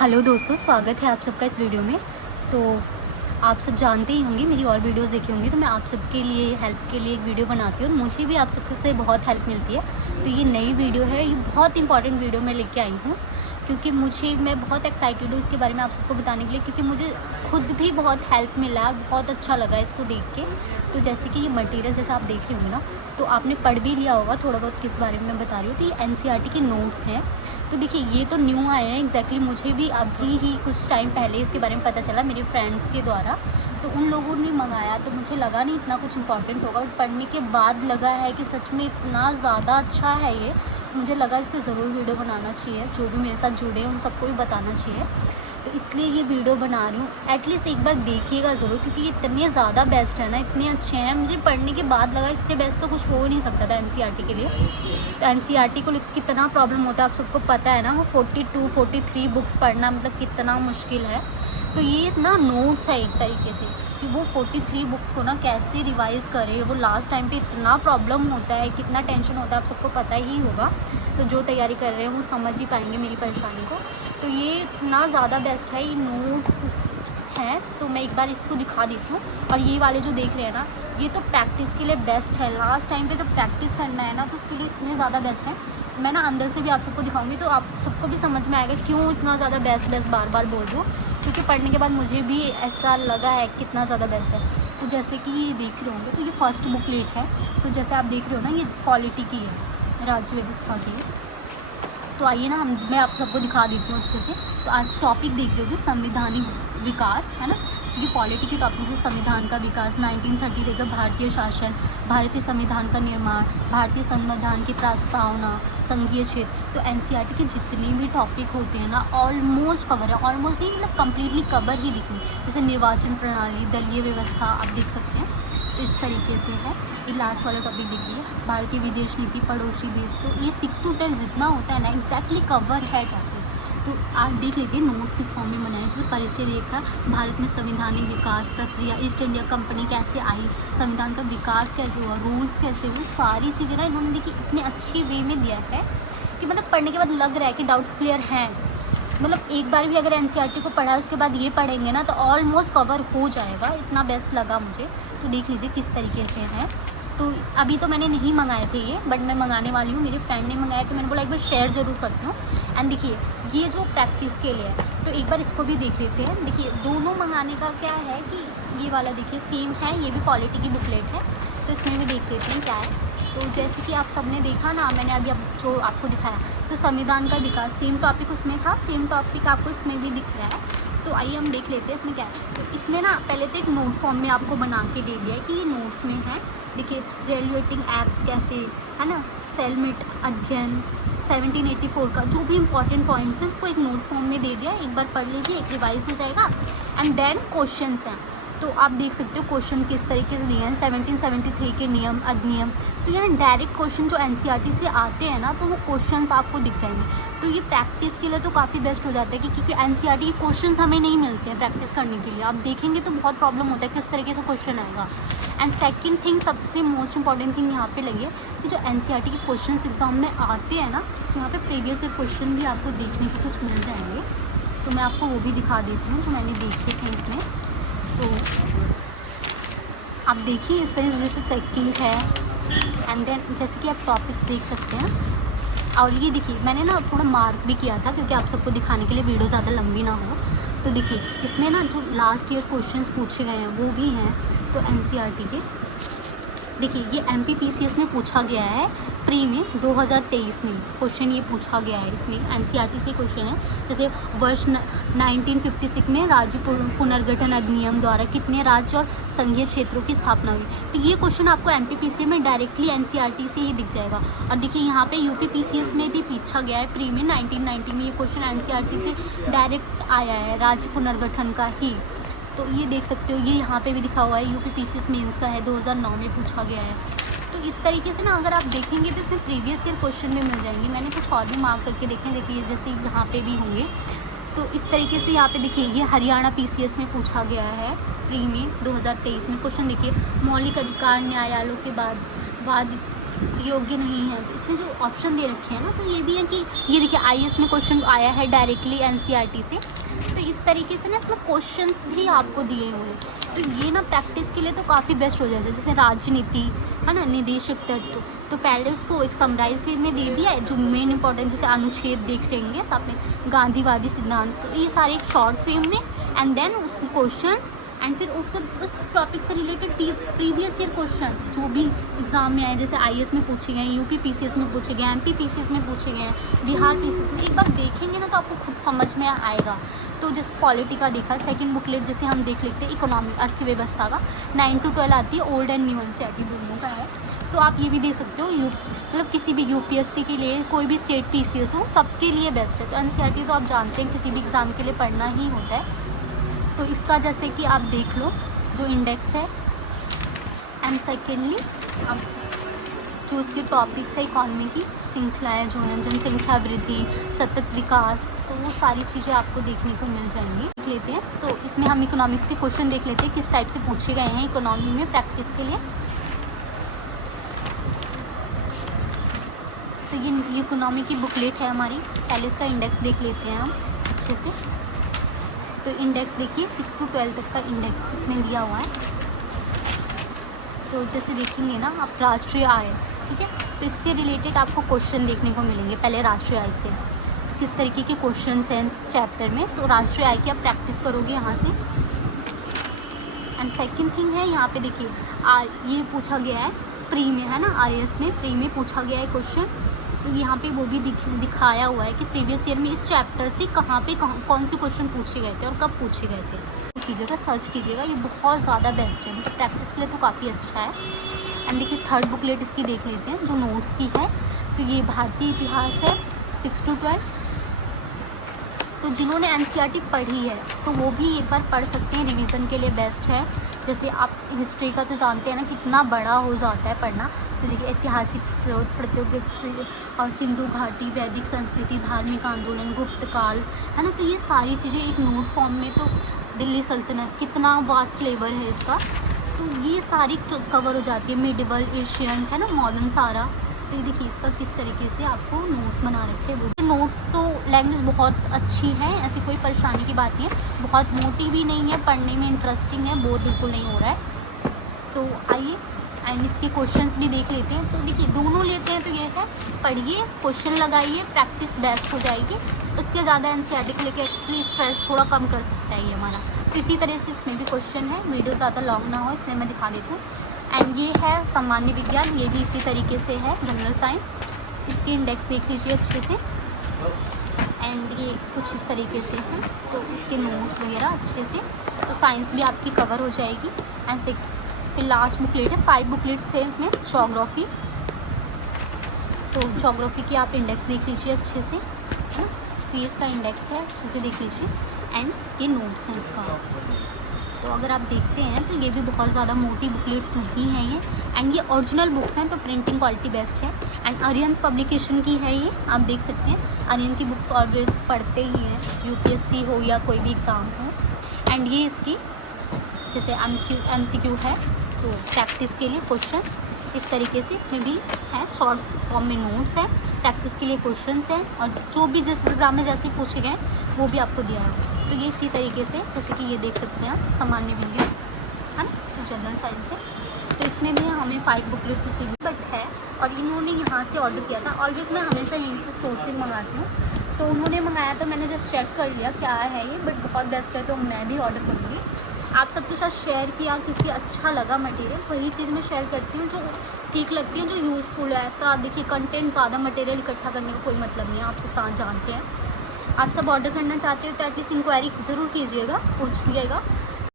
Hello दोस्तों, स्वागत है आप सबका इस वीडियो में। तो आप सब जानते ही होंगे, मेरी और वीडियोस देखी होंगी, तो मैं आप सबके लिए हेल्प के लिए एक वीडियो बनाती हूँ और मुझे भी आप सबसे से बहुत हेल्प मिलती है। तो ये नई वीडियो है, ये बहुत इंपॉर्टेंट वीडियो मैं लेके आई हूँ क्योंकि मैं बहुत एक्साइटेड हूँ इसके बारे में आप सबको बताने के लिए, क्योंकि मुझे खुद भी बहुत हेल्प मिला है और बहुत अच्छा लगा इसको देख के। तो जैसे कि ये मटेरियल जैसा आप देख रहे होंगे ना, तो आपने पढ़ भी लिया होगा थोड़ा बहुत किस बारे में मैं बता रही हूँ। तो ये एनसीईआरटी के नोट्स हैं। तो देखिए, ये तो न्यू आए हैं एग्जैक्टली, मुझे भी अभी ही कुछ टाइम पहले इसके बारे में पता चला मेरे फ्रेंड्स के द्वारा। तो उन लोगों ने मंगाया तो मुझे लगा नहीं इतना कुछ इंपॉर्टेंट होगा, बट पढ़ने के बाद लगा है कि सच में इतना ज़्यादा अच्छा है ये। मुझे लगा इस पर ज़रूर वीडियो बनाना चाहिए, जो भी मेरे साथ जुड़े हैं उन सबको भी बताना चाहिए। तो इसलिए ये वीडियो बना रही हूँ। एटलीस्ट एक बार देखिएगा ज़रूर, क्योंकि ये इतने ज़्यादा बेस्ट है ना, इतने अच्छे हैं। मुझे पढ़ने के बाद लगा इससे बेस्ट तो कुछ हो ही नहीं सकता था एनसीईआरटी के लिए। तो एनसीईआरटी को कितना प्रॉब्लम होता है आप सबको पता है ना, वो 42-43 बुक्स पढ़ना मतलब कितना मुश्किल है। तो ये ना नोट्स है एक तरीके से कि वो 43 बुक्स को ना कैसे रिवाइज़ करें। वो लास्ट टाइम पे इतना प्रॉब्लम होता है, कितना टेंशन होता है, आप सबको पता ही होगा। तो जो तैयारी कर रहे हैं वो समझ ही पाएंगे मेरी परेशानी को। तो ये इतना ज़्यादा बेस्ट है, ये नोट्स है। तो मैं एक बार इसको दिखा देती हूँ। और ये वाले जो देख रहे हैं ना, ये तो प्रैक्टिस के लिए बेस्ट है। लास्ट टाइम पे जब प्रैक्टिस करना है ना, तो उसके लिए इतने ज़्यादा बेस्ट है। मैं ना अंदर से भी आप सबको दिखाऊंगी तो आप सबको भी समझ में आएगा क्यों इतना ज़्यादा बेस्ट बार बार बोल रही हूँ, क्योंकि पढ़ने के बाद मुझे भी ऐसा लगा है कितना ज़्यादा बेस्ट है। तो जैसे कि ये देख रहे होंगे, तो ये फर्स्ट बुकलेट है। तो जैसे आप देख रहे हो ना, ये पॉलिटी की है, राज्य व्यवस्था की है। तो आइए ना मैं आप सबको दिखा देती हूँ अच्छे से। तो आज टॉपिक देख रहे होगे संविधानिक विकास, है ना। ये पॉलिटी के टॉपिक है, संविधान का विकास, 1930 देकर भारतीय शासन, भारतीय संविधान का निर्माण, भारतीय संविधान की प्रस्तावना, संघीय क्षेत्र। तो एनसीईआरटी के जितने भी टॉपिक होते हैं ना, ऑलमोस्ट कवर है। ऑलमोस्ट नहीं मतलब कम्प्लीटली कवर ही दिखेंगे। जैसे निर्वाचन प्रणाली, दलीय व्यवस्था, आप देख सकते हैं। तो इस तरीके से है। ये लास्ट वाला टॉपिक देखिए, भारतीय विदेश नीति, पड़ोसी देश। तो ये 6 to 10 जितना होता है ना, एग्जैक्टली कवर है टॉपिक। तो आप देख लेते हैं नोट्स किस फॉर्म में बनाए। जैसे परिचय देखा, भारत में संवैधानिक विकास प्रक्रिया, ईस्ट इंडिया कंपनी कैसे आई, संविधान का विकास कैसे हुआ, रूल्स कैसे हुए, सारी चीज़ें ना इन्होंने देखिए इतने अच्छी वे में दिया है कि मतलब पढ़ने के बाद लग रहा है कि डाउट क्लियर हैं। मतलब एक बार भी अगर एनसीईआरटी को पढ़ा है उसके बाद ये पढ़ेंगे ना, तो ऑलमोस्ट कवर हो जाएगा। इतना बेस्ट लगा मुझे। तो देख लीजिए किस तरीके से है। तो अभी तो मैंने नहीं मंगाए थे ये, बट मैं मंगाने वाली हूँ। मेरे फ्रेंड ने मंगाया तो मैंने बोला एक बार शेयर ज़रूर करती हूँ। एंड देखिए, ये जो प्रैक्टिस के लिए है, तो एक बार इसको भी देख लेते हैं। देखिए दोनों मंगाने का क्या है कि ये वाला देखिए सेम है, ये भी पॉलिटी की बुकलेट है। तो इसमें भी देख लेते हैं क्या है। तो जैसे कि आप सबने देखा ना, मैंने अभी अब जो आपको दिखाया, तो संविधान का विकास सेम टॉपिक उसमें था, सेम टॉपिक आपको इसमें भी दिख रहा है। तो आइए हम देख लेते हैं इसमें क्या है। तो इसमें ना पहले तो एक नोट फॉर्म में आपको बना के दे दिया है कि ये नोट्स में है। देखिए रेगुलेटिंग एक्ट कैसे है ना, सेलमेट अध्ययन 1784 का जो भी इंपॉर्टेंट पॉइंट्स हैं वो एक नोट फॉर्म में दे दिया है। एक बार पढ़ लीजिए, एक रिवाइज हो जाएगा। एंड देन क्वेश्चंस हैं। तो आप देख सकते हो क्वेश्चन किस तरीके से दिए हैं, 1773 के नियम अधिनियम। तो ये ना डायरेक्ट क्वेश्चन जो एनसीईआरटी से आते हैं ना, तो वो क्वेश्चंस आपको दिख जाएंगे। तो ये प्रैक्टिस के लिए तो काफ़ी बेस्ट हो जाता है क्योंकि एनसीईआरटी के क्वेश्चंस हमें नहीं मिलते हैं प्रैक्टिस करने के लिए। आप देखेंगे तो बहुत प्रॉब्लम होता है किस तरीके से क्वेश्चन आएगा। एंड सेकेंड थिंग, सबसे मोस्ट इंपॉर्टेंट थिंग यहाँ पे लगी कि जो एनसीईआरटी के क्वेश्चन एग्जाम में आते हैं ना, तो यहाँ पे प्रीवियस ईयर क्वेश्चन भी आपको देखने को कुछ मिल जाएंगे। तो मैं आपको वो भी दिखा देती हूँ जो मैंने देखे थे इसमें। तो आप देखिए इस तरीके से सेकंड है। एंड देन जैसे कि आप टॉपिक्स देख सकते हैं। और ये देखिए मैंने ना थोड़ा मार्क भी किया था क्योंकि आप सबको दिखाने के लिए वीडियो ज़्यादा लंबी ना हो। तो देखिए इसमें ना जो लास्ट ईयर क्वेश्चंस पूछे गए हैं वो भी हैं। तो एनसीईआरटी के देखिए ये एमपीपीसीएस में पूछा गया है, प्री में 2023 में क्वेश्चन ये पूछा गया है। इसमें एनसीईआरटी से क्वेश्चन है, जैसे वर्ष 1956 में राज्य पुनर्गठन अधिनियम द्वारा कितने राज्य और संघीय क्षेत्रों की स्थापना हुई। तो ये क्वेश्चन आपको एमपीपीसीएस में डायरेक्टली एनसीईआरटी से ही दिख जाएगा। और देखिए यहाँ पे यूपीपीसीएस में भी पूछा गया है, प्री में 1990 में ये क्वेश्चन एनसीईआरटी से डायरेक्ट आया है, राज्य पुनर्गठन का ही। तो ये देख सकते हो, ये यहाँ पे भी दिखा हुआ है, यूपीपीसीएस मेंस का है, 2009 में पूछा गया है। तो इस तरीके से ना अगर आप देखेंगे तो इसमें प्रीवियस ईयर क्वेश्चन भी मिल जाएंगे। मैंने कुछ और भी मार्क करके देखे, देखिए जैसे यहाँ पे भी होंगे। तो इस तरीके से यहाँ पे देखिए ये हरियाणा पीसीएस में पूछा गया है, प्री में 2023 में क्वेश्चन। देखिए मौलिक अधिकार न्यायालयों के बाद योग्य नहीं है। तो इसमें जो ऑप्शन दे रखे हैं ना, तो ये भी है कि ये देखिए IAS में क्वेश्चन आया है डायरेक्टली NCERT से, तो इस तरीके से ना इसमें क्वेश्चंस भी आपको दिए हुए हैं। तो ये ना प्रैक्टिस के लिए तो काफ़ी बेस्ट हो जाता है। जैसे राजनीति है ना, निदेशक तत्व, तो पहले उसको एक समराइज वे में दे दिया है, जो मेन इंपॉर्टेंट जैसे अनुच्छेद देख लेंगे साथ में गांधीवादी सिद्धांत, तो ये सारे एक शॉर्ट फ्रेम में, एंड देन उसको क्वेश्चंस, एंड फिर उस टॉपिक से रिलेटेड प्रीवियस ईयर क्वेश्चन जो भी एग्जाम में आए, जैसे IAS में पूछे गए, UP PCS में पूछे गए, MP PCS में पूछे गए, बिहार PCS में, एक बार देखेंगे ना तो आपको खुद समझ में आएगा। तो जैसे पॉलिटी का देखा, सेकंड बुकलेट जैसे हम देख लेते हैं इकोनॉमी अर्थव्यवस्था का 9 to 12 आती है, ओल्ड एंड न्यू NCERT दोनों का है। तो आप ये भी दे सकते हो, मतलब किसी भी UPSC के लिए, कोई भी स्टेट PCS हो, सबके लिए बेस्ट है। तो NCERT तो आप जानते हैं किसी भी एग्ज़ाम के लिए पढ़ना ही होता है। तो इसका जैसे कि आप देख लो जो इंडेक्स है, एंड सेकेंडली अब जो इसके टॉपिक्स है इकॉनमी की श्रृंखलाएँ जो हैं, जनसंख्या वृद्धि, सतत विकास, तो वो सारी चीज़ें आपको देखने को मिल जाएंगी। देख लेते हैं, तो इसमें हम इकोनॉमिक्स के क्वेश्चन देख लेते हैं किस टाइप से पूछे गए हैं इकोनॉमी में प्रैक्टिस के लिए। तो ये इकोनॉमी की बुकलेट है हमारी, पहले इसका इंडेक्स देख लेते हैं हम अच्छे से। तो इंडेक्स देखिए 6 to 12 तक का इंडेक्स इसमें दिया हुआ है। तो जैसे देखेंगे ना आप राष्ट्रीय आय, ठीक है, तो इससे रिलेटेड आपको क्वेश्चन देखने को मिलेंगे। पहले राष्ट्रीय आय से तो किस तरीके के क्वेश्चंस हैं इस चैप्टर में, तो राष्ट्रीय आय की आप प्रैक्टिस करोगे यहाँ से। एंड सेकंड थिंग है यहाँ पे देखिए ये पूछा गया है प्री में, है ना, IAS में प्री में पूछा गया है क्वेश्चन। तो यहाँ पे वो भी दिखाया हुआ है कि प्रीवियस ईयर में इस चैप्टर से कौन से क्वेश्चन पूछे गए थे और कब पूछे गए थे। कीजिएगा, सर्च कीजिएगा, ये बहुत ज़्यादा बेस्ट है, मतलब प्रैक्टिस के लिए तो काफ़ी अच्छा है। एंड देखिए थर्ड बुकलेट इसकी देख लेते हैं जो नोट्स की है। तो ये भारतीय इतिहास है 6 to 12। तो जिन्होंने NCERT पढ़ी है तो वो भी एक बार पढ़ सकते हैं, रिवीजन के लिए बेस्ट है। जैसे आप हिस्ट्री का तो जानते हैं ना कितना बड़ा हो जाता है पढ़ना। तो देखिए ऐतिहासिक प्रौद्योगिकी और सिंधु घाटी, वैदिक संस्कृति, धार्मिक आंदोलन, गुप्त काल, है ना, तो ये सारी चीज़ें एक नोट फॉर्म में। तो दिल्ली सल्तनत, कितना वास्ट फ्लेवर है इसका, तो ये सारी कवर हो जाती है। मिडिवल, एशियन, है ना, मॉडर्न सारा। तो ये देखिए इसका किस तरीके से आपको नोट्स बना रखे हैं। वो नोट्स तो लैंग्वेज बहुत अच्छी है, ऐसी कोई परेशानी की बात नहीं है, बहुत मोटी भी नहीं है, पढ़ने में इंटरेस्टिंग है, बोर बिल्कुल नहीं हो रहा है। तो आइए एंड इसके क्वेश्चंस भी देख लेते हैं। तो देखिए दोनों लेते हैं तो ये है, पढ़िए, क्वेश्चन लगाइए, प्रैक्टिस बेस्ट हो जाएगी। उसके ज़्यादा NCERT को लेकर एक्चुअली स्ट्रेस थोड़ा कम कर सकता है ये हमारा। तो इसी तरह से इसमें भी क्वेश्चन है, वीडियो ज़्यादा लॉन्ग ना हो इसलिए मैं दिखा देती हूँ। एंड ये है सामान्य विज्ञान, ये भी इसी तरीके से है, जनरल साइंस। इसके इंडेक्स देख लीजिए अच्छे से। एंड ये कुछ इस तरीके से है, तो इसके नोट्स वगैरह अच्छे से, तो साइंस भी आपकी कवर हो जाएगी। एंड फिर लास्ट बुकलेट है, 5 बुकलेट्स थे इसमें, ज्योग्राफी। तो ज्योग्राफी की आप इंडेक्स देख लीजिए अच्छे से, है ना, तो ये इसका इंडेक्स है, अच्छे से देख लीजिए। एंड ये नोट्स हैं इसका। तो अगर आप देखते हैं तो ये भी बहुत ज़्यादा मोटी बुकलेट्स नहीं हैं ये, एंड ये ओरिजिनल बुक्स हैं, तो प्रिंटिंग क्वालिटी बेस्ट है। एंड आर्यन पब्लिकेशन की है ये, आप देख सकते हैं। आर्यन की बुक्स ऑलवेज पढ़ते ही हैं, UPSC हो या कोई भी एग्ज़ाम हो। एंड ये इसकी जैसे MCQ है, तो प्रैक्टिस के लिए क्वेश्चन इस तरीके से इसमें भी है, शॉर्ट फॉर्म में नोट्स हैं, प्रैक्टिस के लिए क्वेश्चंस हैं, और जो भी जिस एग्ज़ाम में जैसे पूछे गए वो भी आपको दिया है। तो ये इसी तरीके से, जैसे कि ये देख सकते हैं आप, सामान्य विज्ञान, है ना, तो जनरल साइंस है। तो इसमें भी हमें 5 बुकलेट्स किसी भी बट है, और इन्होंने यहाँ से ऑर्डर किया था। ऑलवेज मैं हमेशा यहीं से स्टोर से मंगाती हूँ, तो उन्होंने मंगाया तो मैंने जस्ट चेक कर लिया क्या है ये, बट बहुत बेस्ट है, तो मैं भी ऑर्डर करूँगी। आप सबके साथ शेयर किया क्योंकि अच्छा लगा मटेरियल, वही चीज़ मैं शेयर करती हूँ जो ठीक लगती है, जो यूज़फुल है। ऐसा देखिए कंटेंट ज़्यादा मटेरियल इकट्ठा करने का कोई मतलब नहीं है, आप सब साथ जानते हैं। आप सब ऑर्डर करना चाहते हो तो एटलीस्ट इंक्वायरी ज़रूर कीजिएगा, पूछिएगा